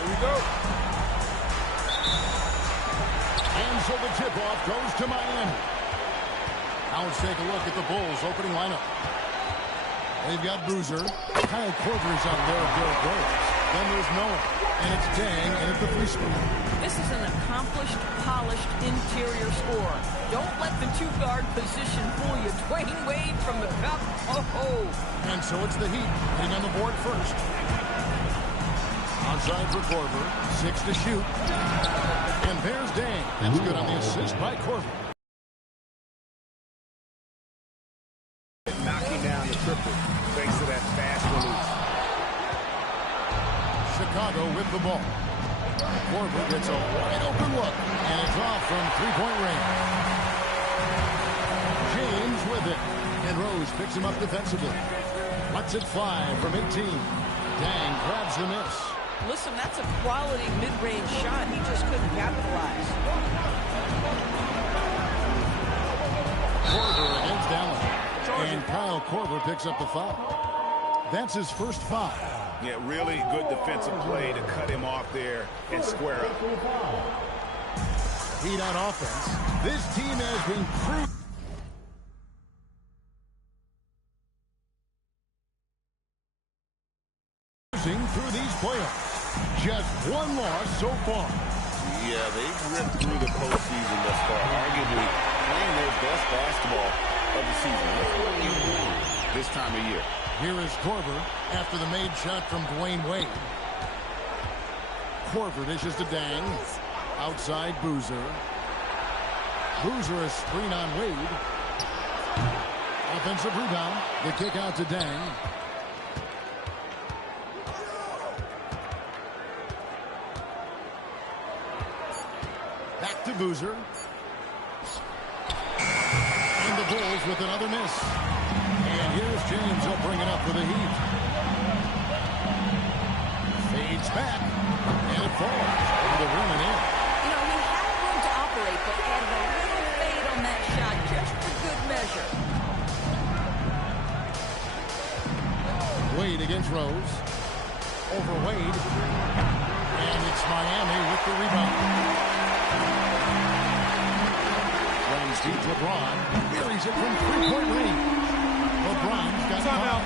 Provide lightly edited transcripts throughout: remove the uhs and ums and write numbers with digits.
Here we go. And so the tip-off goes to Miami. Now let's take a look at the Bulls' opening lineup. They've got Boozer. Kyle Korver's out there of Derrick Rose. Then there's Noah. And it's Dang, and it's the free screen. This is an accomplished, polished interior scorer. Don't let the two-guard position fool you. Dwayne Wade from the cup. Oh. And so it's the Heat hitting on the board first. Outside for Korver. 6 to shoot. And there's Dang. That's good on the assist by Korver. Knocking down the triple thanks to that fast release. Chicago with the ball. Korver gets a wide open look, and it's off from three-point range. James with it, and Rose picks him up defensively. Lets it fly from 18. Dang grabs the miss. Listen, that's a quality mid-range shot. He just couldn't capitalize. Korver against Allen. And Kyle Korver picks up the foul. That's his first foul. Yeah, really good defensive play to cut him off there and square up. Heat on offense. This team has been cruising through these playoffs. Just one loss so far. Yeah, they've ripped through the postseason thus far, arguably playing their best basketball of the season. That's what you want this time of year. Here is Korver after the made shot from Dwayne Wade. Korver dishes to Dang. Outside Boozer. Boozer a screen on Wade. Offensive rebound. The kick out to Dang. Back to Boozer. And the Bulls with another miss. And here's James. He'll bring it up for the Heat. Fades back. And it falls over the rim and in. You know, he had room to operate, but added a little fade on that shot just for good measure. Wade against Rose. Over Wade. And it's Miami with the rebound. Runs deep LeBron. Buries it from three-point range. LeBron's got time.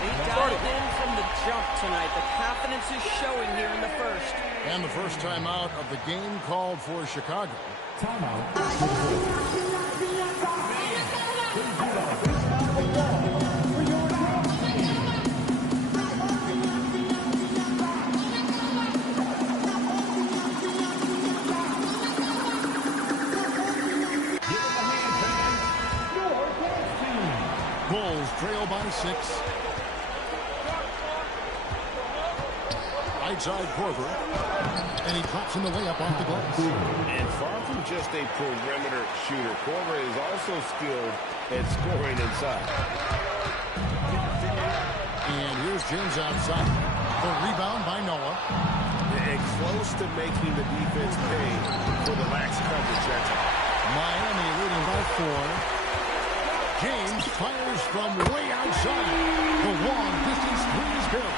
He dialed in from the jump tonight. The confidence is showing here in the first. And the first timeout of the game called for Chicago. Bulls trail by 6. Right side Korver. And he drops in the layup off the glass. And far from just a perimeter shooter, Korver is also skilled at scoring inside. And here's James outside. The rebound by Noah. And close to making the defense pay for the lax coverage that time. Miami leading by 4. James fires from way outside. The long distance three is good.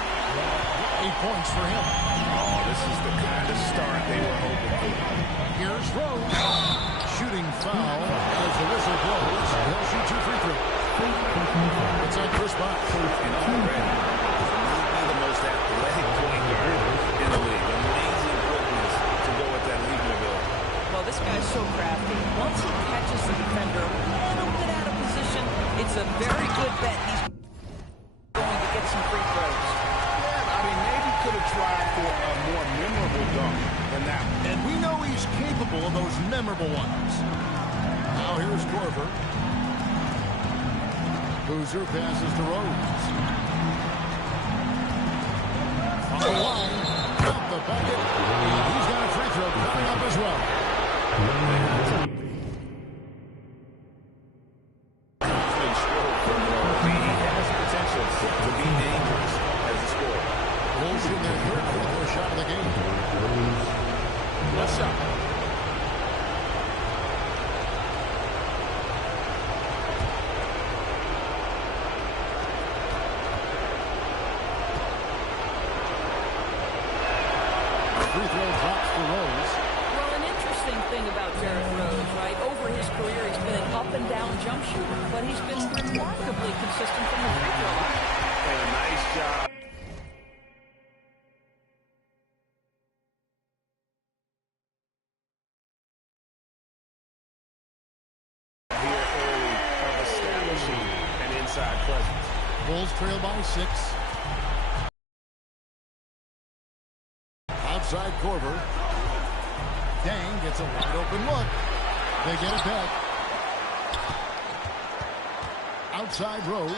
8 points for him. Oh, this is the kind of start they were hoping for. Here's Rose. Shooting foul as the whistle blows. He'll shoot 2 free throws. It's on Chris Bosh. And already, he's the most athletic point guard in the league. Amazing quickness to go with that lead ability. Well, this guy's so crafty. Once he catches the defender a little bit out of position, it's a very good bet he's going to get some free throws. Yeah, I mean, maybe could have tried for a more memorable dunk than that one. And we know he's capable of those memorable ones. Now here's Korver. Boozer passes to Rose. On the line, got the bucket, and he's got a free throw coming up as well. He has potential to be dangerous as a scorer. Bulls in their third free throw shot of the game. What's up? free throw drops for Rose. Well, an interesting thing about Derrick Rose, right? Over his career, he's been an up-and-down jump shooter, but he's been remarkably consistent from the free throw line. And a nice job. Here early of establishing an inside presence. Bulls trail by 6. Outside Korver. Dang gets a wide open look. They get it back. Outside Rose.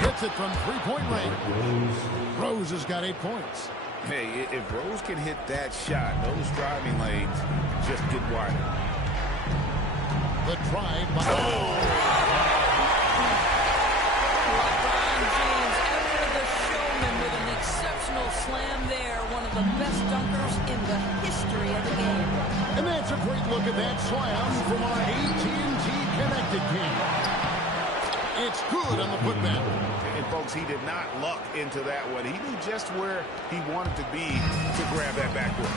Hits it from three-point range. Rose has got 8 points. Hey, if Rose can hit that shot, those driving lanes just get wider. The drive by... LeBron James, ever the showman with an exceptional slam there. One of the best dunkers in the history of the game. And that's a great look at that slam from our AT&T Connected team. It's good on the putback. And, folks, he did not luck into that one. He knew just where he wanted to be to grab that backboard.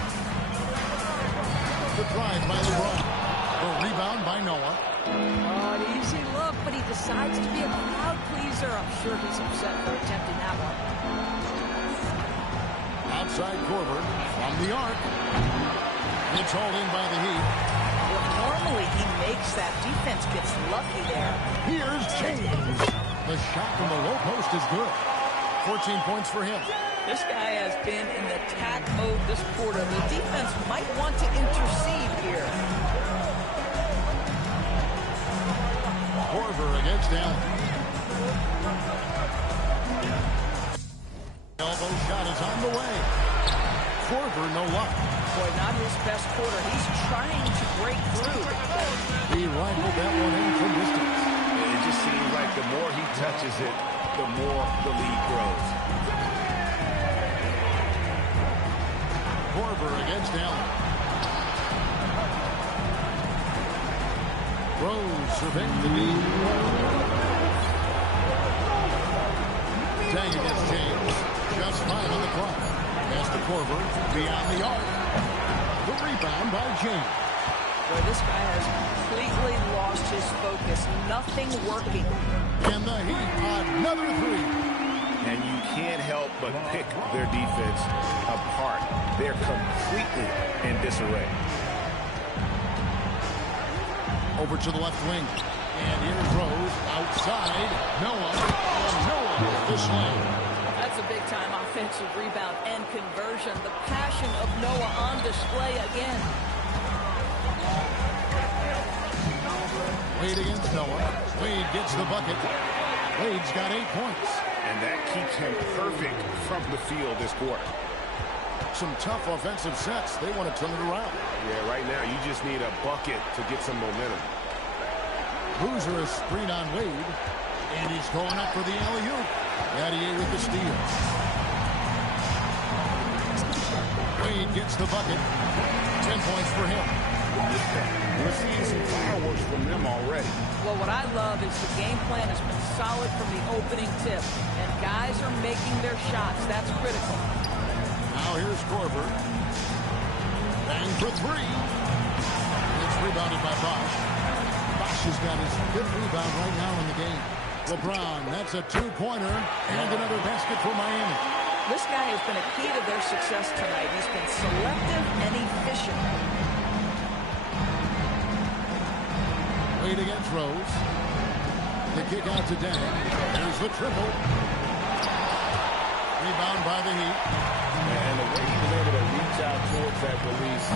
The drive by LeBron. The rebound by Noah. Oh, an easy look, but he decides to be a crowd pleaser. I'm sure he's upset for attempting that one. Outside Korver from the arc. It's hauled in by the Heat. Well, normally he makes that. Defense gets lucky there. Here's James. The shot from the low post is good. 14 points for him. This guy has been in attack mode this quarter. The defense might want to intercede here. Korver against Allen. Elbow shot is on the way. Korver, no luck. Boy, not his best quarter. He's trying to break through. He rifled that one in from distance. It just seems like the more he touches it, the more the lead grows. Korver against Allen. Rose surveying the lead. Dang against James. Just 5 on the clock. Pass to Korver. Beyond the arc. The rebound by James. Boy, this guy has completely lost his focus. Nothing working. And the Heat, another 3. And you can't help but pick their defense apart. They're completely in disarray. Over to the left wing. And here's Rose outside. Noah. And Noah with the slam. That's a big-time offensive rebound and conversion. The passion of Noah on display again. Wade against Noah. Wade gets the bucket. Wade's got 8 points. And that keeps him perfect from the field this quarter. Some tough offensive sets. They want to turn it around. Yeah, right now you just need a bucket to get some momentum. Boozer is screen on Wade. And he's going up for the alley-oop. Gadier with the steal. Wade gets the bucket. 10 points for him. We're seeing some fireworks from them already. Well, what I love is the game plan has been solid from the opening tip. And guys are making their shots. That's critical. Now here's Korver. Bang for 3. It's rebounded by Bosch. Bosch has got his 5th rebound right now in the game. LeBron, that's a 2-pointer. And another basket for Miami. This guy has been a key to their success tonight. He's been selective and efficient. Wade against Rose. The kick out to Dang. There's the triple. Rebound by the Heat. And the way he was able to reach out towards that release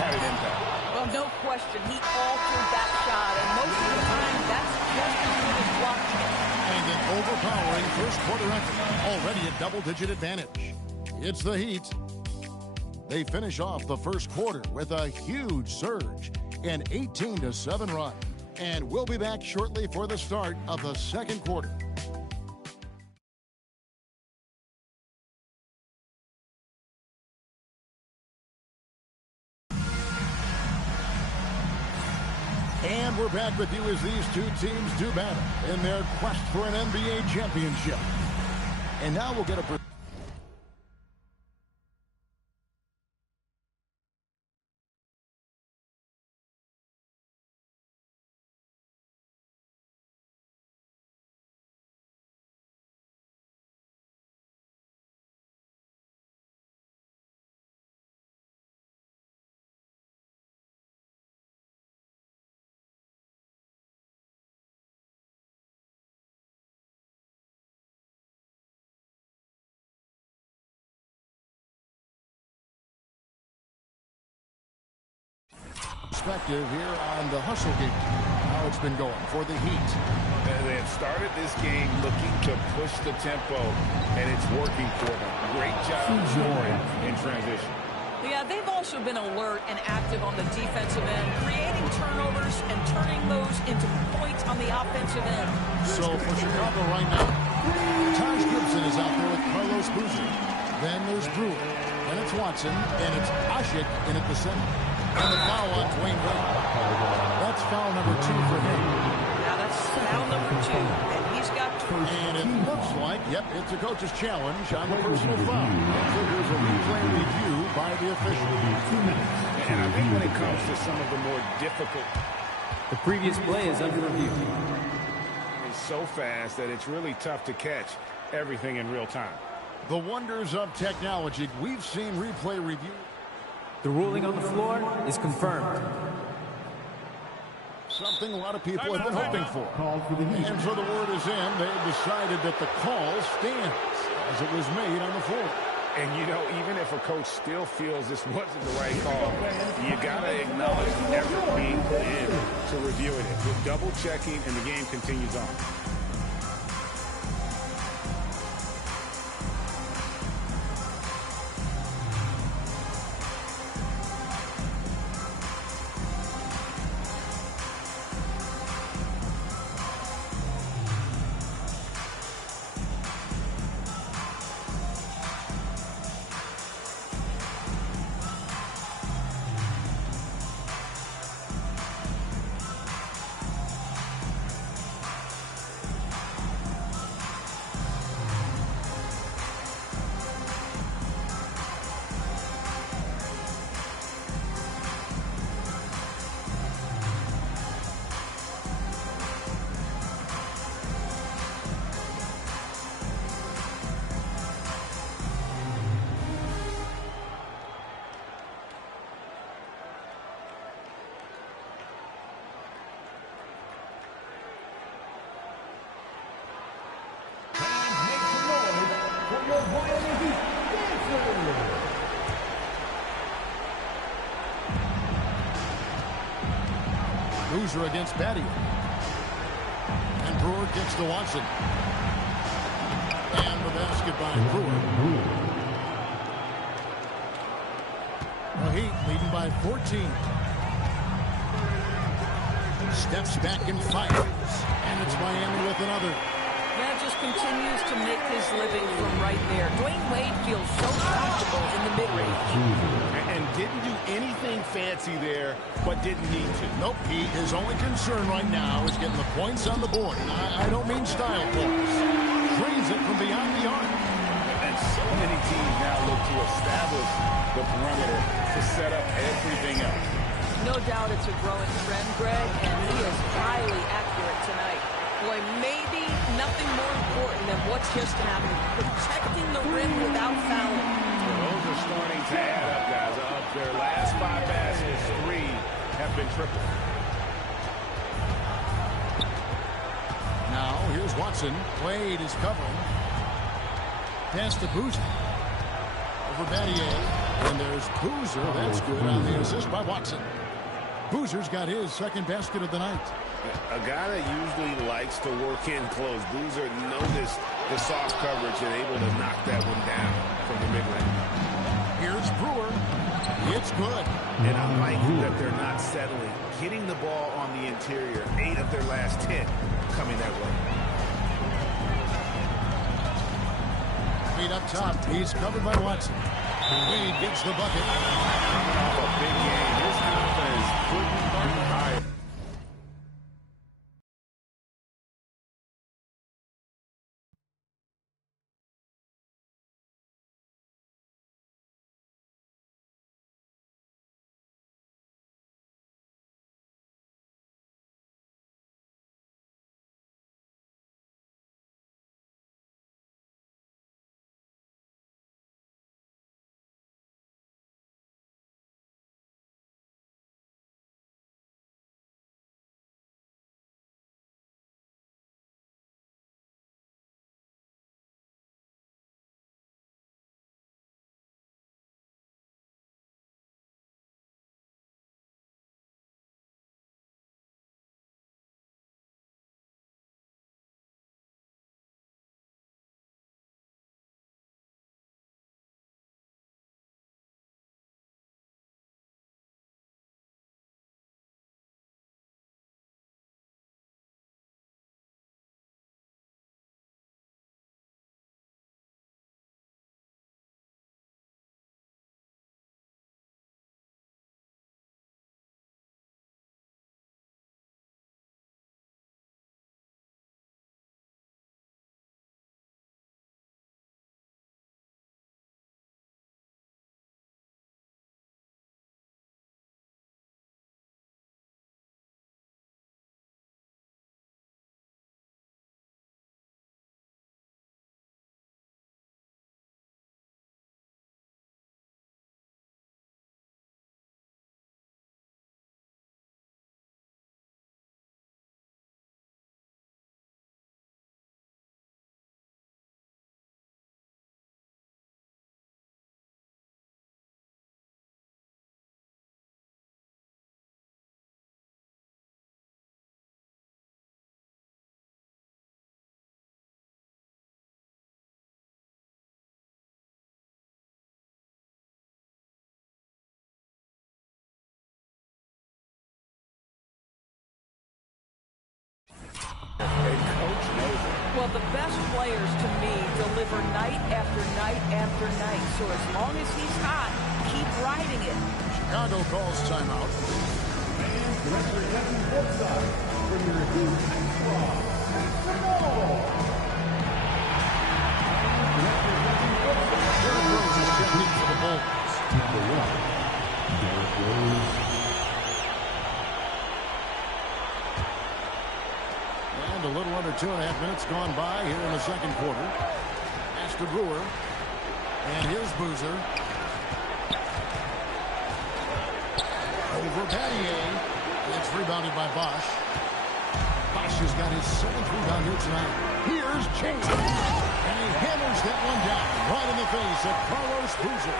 had an impact. Well, no question. He altered that shot, and most of the time, that's just as good as blocking it. And an overpowering first quarter effort. Already a double-digit advantage. It's the Heat. They finish off the first quarter with a huge surge. An 18-7 run. And we'll be back shortly for the start of the second quarter. And we're back with you as these two teams do battle in their quest for an NBA championship. And now we'll get a perspective here on the hustle game, how it's been going for the Heat. They have started this game looking to push the tempo, and it's working for them. Great job scoring in transition. Yeah, they've also been alert and active on the defensive end, creating turnovers and turning those into points on the offensive end. So for Chicago right now, Taj Gibson is out there with Carlos Boozer. Then there's Brewer. Then it's Watson. And it's Ashik in at the center. And the foul on Dwayne Wade. That's foul number 2 for him. Now that's foul number 2. And he's got 2. And it looks like, yep, it's a coach's challenge on the personal foul. So here's a replay review by the official. And I think when it comes to some of the more difficult, the previous play is under review. It's so fast that it's really tough to catch everything in real time. The wonders of technology. We've seen replay review. The ruling on the floor is confirmed. Something a lot of people have been hoping for. And so the word is in. They've decided that the call stands as it was made on the floor. And, you know, even if a coach still feels this wasn't the right call, you got to acknowledge the effort being put in to reviewing it. With double checking, and the game continues on. Boozer against Battier. And Brewer gets to Watson. And the basket by Brewer. The Heat leading by 14. Steps back and fires. And it's Miami with another. That just continues to make his living from right there. Dwayne Wade feels so comfortable in the mid-range. And didn't do anything fancy there, but didn't need to. Nope, his only concern right now is getting the points on the board. And I don't mean style points. Drains it from beyond the arc. And so many teams now look to establish the perimeter to set up everything else. No doubt it's a growing trend, Greg, and he is highly accurate tonight. Boy, maybe nothing more important than what's just happened. Protecting the rim without fouling. Well, those are starting to add up, guys. Of their last 5 passes, 3 have been triple. Now, here's Watson. Wade is covering. Pass to Boozer. Over Battier. And there's Boozer. That's good on the assist by Watson. Boozer's got his second basket of the night. A guy that usually likes to work in close. Boozer noticed the soft coverage and able to knock that one down from the mid-range. Here's Brewer. It's good. And I like that they're not settling. Hitting the ball on the interior. 8 of their last 10 coming that way. Wade up top. He's covered by Watson. Wade gets the bucket. A big game. His confidence couldn't be higher. the best players to me deliver night after night after night. So as long as he's hot, keep riding it. Chicago calls timeout. Derrick Rose is checked in for the Bulls. Number 1, Derrick Rose. And a little under 2.5 minutes gone by here in the second quarter. Pass to Brewer. And here's Boozer. Over Battier. It's rebounded by Bosch. Bosch has got his 7th rebound here tonight. Here's James. And he hammers that one down right in the face of Carlos Boozer.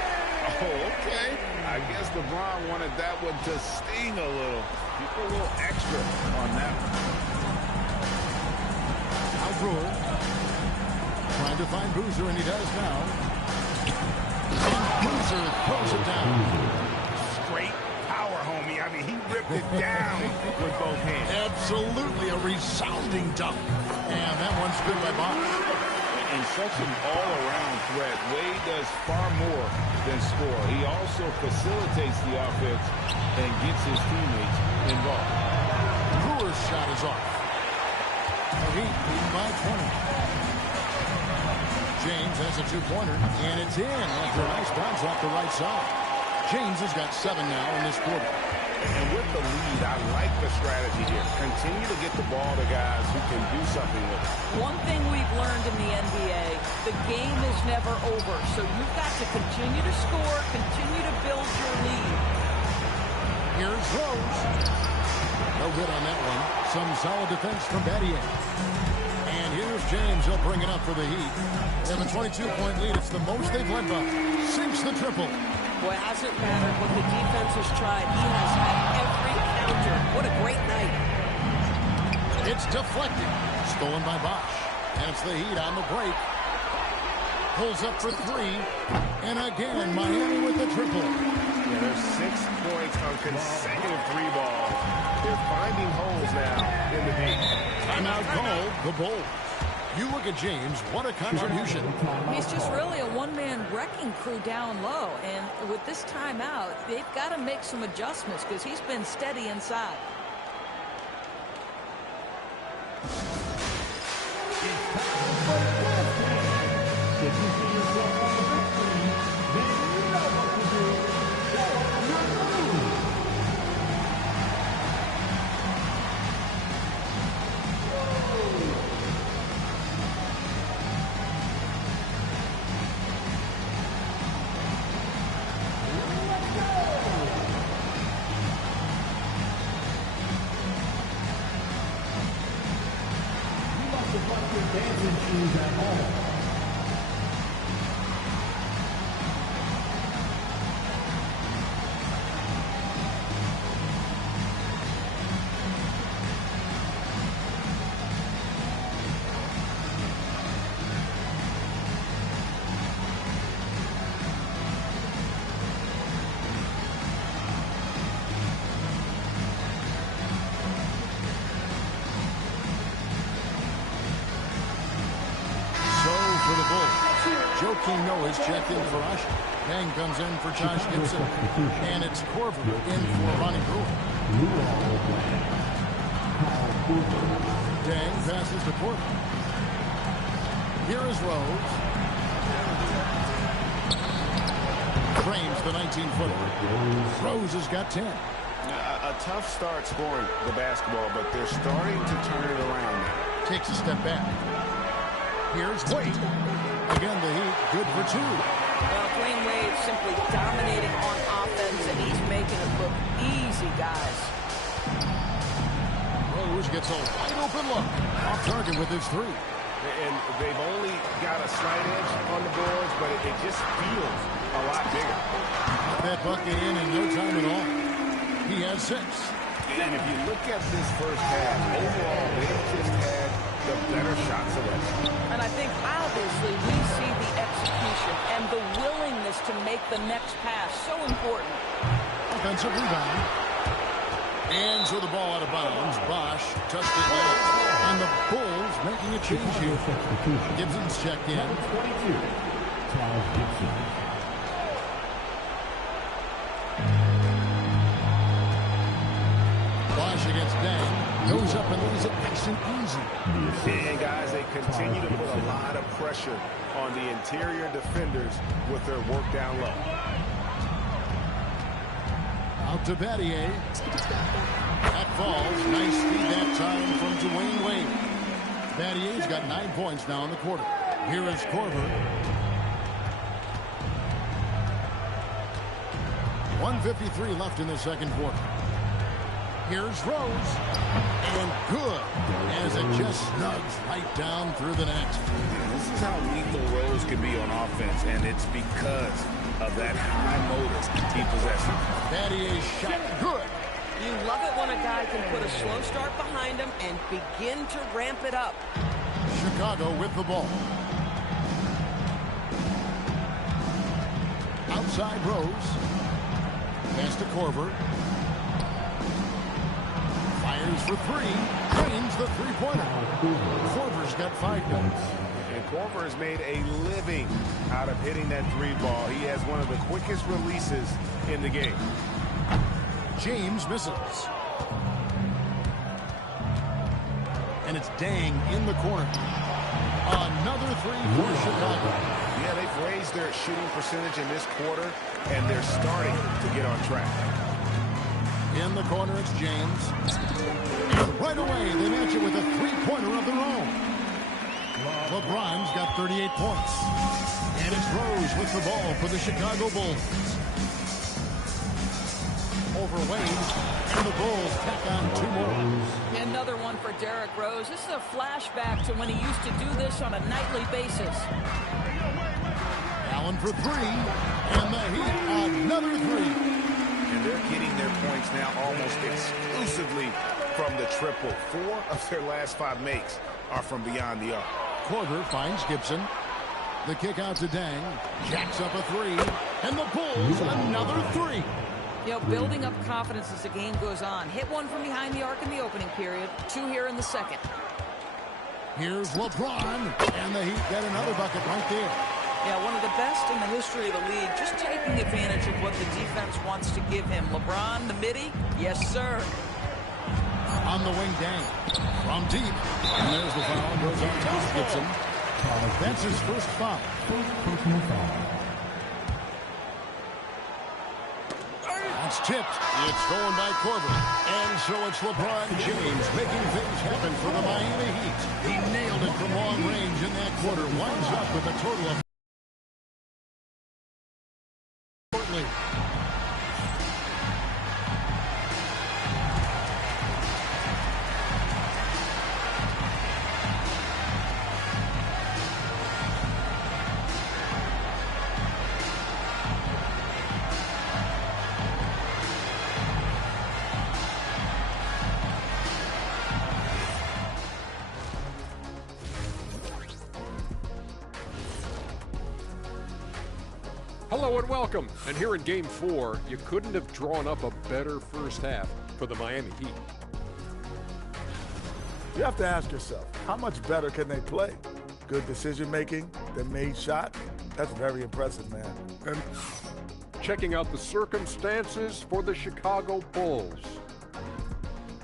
Oh, okay. I guess LeBron wanted that one to sting a little. Keep a little extra on that one. Now Brewer. Trying to find Boozer, and he does now. And Boozer throws it down. Straight power, homie. I mean, he ripped it down with both hands. Absolutely a resounding dunk. And that one's good by Bosch. And such an all-around threat. Wade does far more than score. He also facilitates the offense and gets his teammates involved. Brewer's shot is off. The Heat leading by 20. James has a two-pointer, and it's in after a nice bounce off the right side. James has got 7 now in this quarter. And with the lead, I like the strategy here. Continue to get the ball to guys who can do something with it. One thing we've learned in the NBA, the game is never over. So you've got to continue to score, continue to build your lead. Here's Rose. No good on that one. Some solid defense from Battier. And here's James. He'll bring it up for the Heat. They have a 22-point lead. It's the most they've led by. Sinks the triple. Boy, it hasn't mattered what the defense has tried. He has had every counter. What a great night. It's deflected. Stolen by Bosch. And it's the Heat on the break. Pulls up for 3. And again, Miami with the triple. Yeah, there's 6 points on consecutive 3 balls. They're finding holes now in the deep. Timeout called the Bulls. You look at James, what a contribution. He's just really a one-man wrecking crew down low. And with this timeout, they've got to make some adjustments because he's been steady inside. Joakim Noah is checked in for Usher. Dang comes in for Josh Gibson. And it's Corver in for Ronnie Brewer. Dang passes to Corver. Here is Rose. Frames the 19-footer. Rose has got 10. A tough start scoring the basketball, but they're starting to turn it around now. Takes a step back. Here's Wade. Again, the Heat, good for 2. Well, Dwayne Wade simply dominating on offense, and he's making it look easy, guys. Rose gets a wide open look. Off target with his 3. And they've only got a slight edge on the boards, but it just feels a lot bigger. Got that bucket in no time at all. He has 6. And if you look at this first half, overall, they've just had the better shot selection. And I think, obviously, we see the execution and the willingness to make the next pass so important. Offensive rebound. And so the ball out of bounds. Bosch touched it last. And the Bulls making a change here. Gibson's checked in. 22, Charles Gibson. Bosch against Dang. Goes up and leaves it nice and easy. And guys, they continue to put a lot of pressure on the interior defenders with their work down low. Out to Battier. That falls. Nice feed that time from Dwayne Wade. Battier's got 9 points now in the quarter. Here is Korver. 1:53 left in the second quarter. Here's Rose. And good. As it just snugs right down through the net. This is how lethal Rose can be on offense, and it's because of that high motor he possesses. Battier's shot good. You love it when a guy can put a slow start behind him and begin to ramp it up. Chicago with the ball. Outside Rose. Pass to Korver. Fires for three. Drains the three-pointer. Korver's got 5 points. And Korver has made a living out of hitting that three ball. He has one of the quickest releases in the game. James misses. And it's Dang in the corner. Another three for Chicago. Yeah, they've raised their shooting percentage in this quarter, and they're starting to get on track. In the corner, it's James. And right away, they match it with a three-pointer of their own. LeBron's got 38 points. And it's Rose with the ball for the Chicago Bulls. Over Wade, and the Bulls tack on 2 more. Another one for Derrick Rose. This is a flashback to when he used to do this on a nightly basis. Allen for 3, and the Heat another 3. And they're getting their points now almost exclusively from the triple. 4 of their last 5 makes are from beyond the arc. Korver finds Gibson. The kick out to Dang. Jacks up a 3, and the Bulls another 3. You know, building up confidence as the game goes on. Hit one from behind the arc in the opening period. 2 here in the second. Here's LeBron, and the Heat got another bucket right there. Yeah, one of the best in the history of the league, just taking advantage of what the defense wants to give him. LeBron, the midi, yes, sir. On the wing, Dang. From deep. And there's the foul. Goes on top of Gibson. That's his first foul. Personal foul. It's tipped. It's stolen by Korver. And so it's LeBron James making things happen for the Miami Heat. He nailed it from long range in that quarter. Winds up with a total of Hello and welcome. And here in Game 4, you couldn't have drawn up a better first half for the Miami Heat. You have to ask yourself, how much better can they play? Good decision-making, they made shots. That's very impressive, man. And Checking out the circumstances for the Chicago Bulls.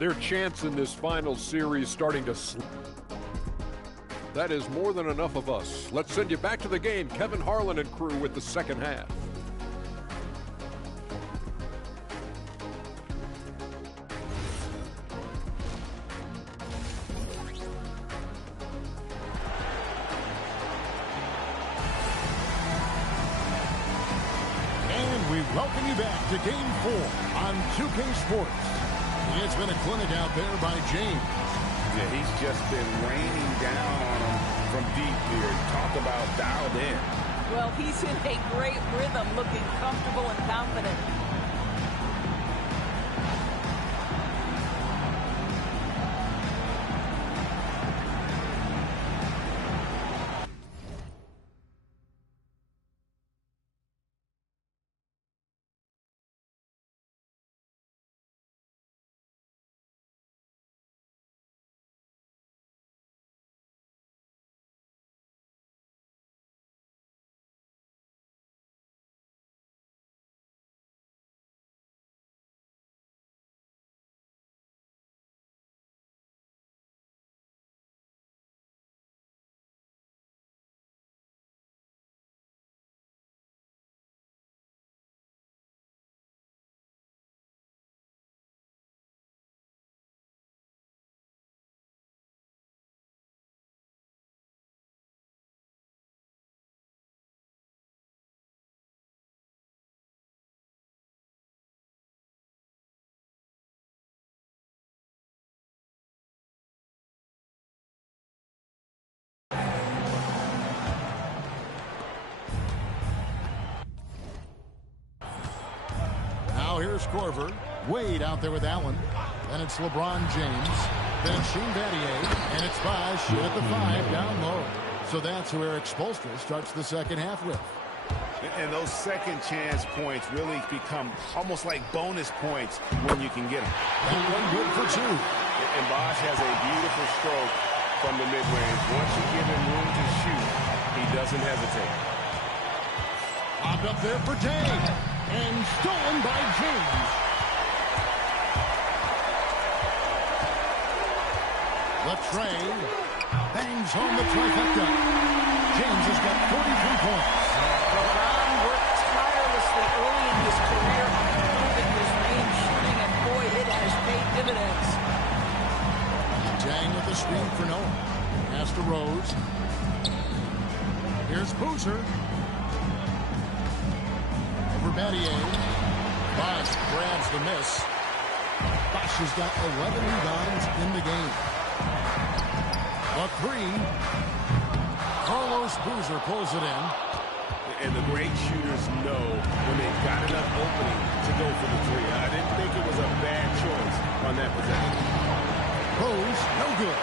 Their chance in this final series starting to slip. That is more than enough of us. Let's send you back to the game. Kevin Harlan and crew with the second half. And we welcome you back to Game 4 on 2K Sports. It's been a clinic out there by James. Yeah, he's just been raining down on them from deep here. Talk about dialed in. Well, he's in a great rhythm, looking comfortable and confident. here's Corver. Wade out there with Allen. Then it's LeBron James. Then it's Shane Battier. And it's Bosh at the 5 down low. So that's who Eric Spoelstra starts the second half with. And those second chance points really become almost like bonus points when you can get them. That one good for 2. And Bosh has a beautiful stroke from the mid-range. Once you give him room to shoot, he doesn't hesitate. Popped up there for Day. And stolen by James. Latrey bangs home the trifecta. James has got 43 points. LeBron worked tirelessly early in his career on improving his range shooting, and boy, it has paid dividends. Dang with the screen for Noah. Pass to Rose. Here's Boozer. Over Battier. Bosh grabs the miss. Bosh has got 11 rebounds in the game. A 3. Carlos Boozer pulls it in. And the great shooters know when they've got enough opening to go for the 3. I didn't think it was a bad choice on that possession. Rose, no good.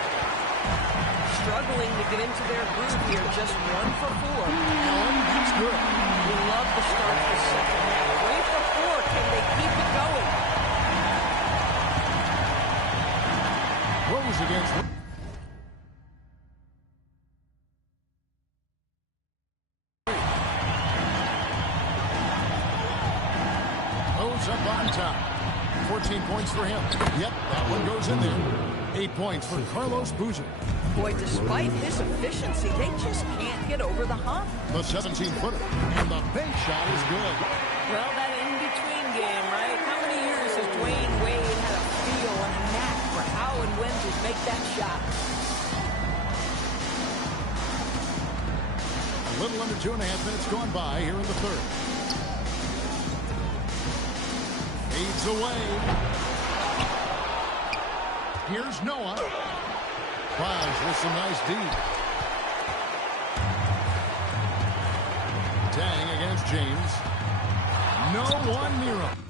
Struggling to get into their groove here, just 1 for 4. Allen, that's good. We love the start of the second half. 3 for 4. Can they keep it going? Rose against... Rose up on top. 14 points for him. Yep, that one goes in there. 8 points for Carlos Boozer. Boy, despite his efficiency, they just can't get over the hump. The 17-footer. And the bank shot is good. Well, that in-between game, right? How many years has Dwayne Wade had a feel and a knack for how and when to make that shot? A little under 2.5 minutes gone by here in the third. Fades away. Here's Noah. Bosh with some nice deep. Dang against James. No one near him.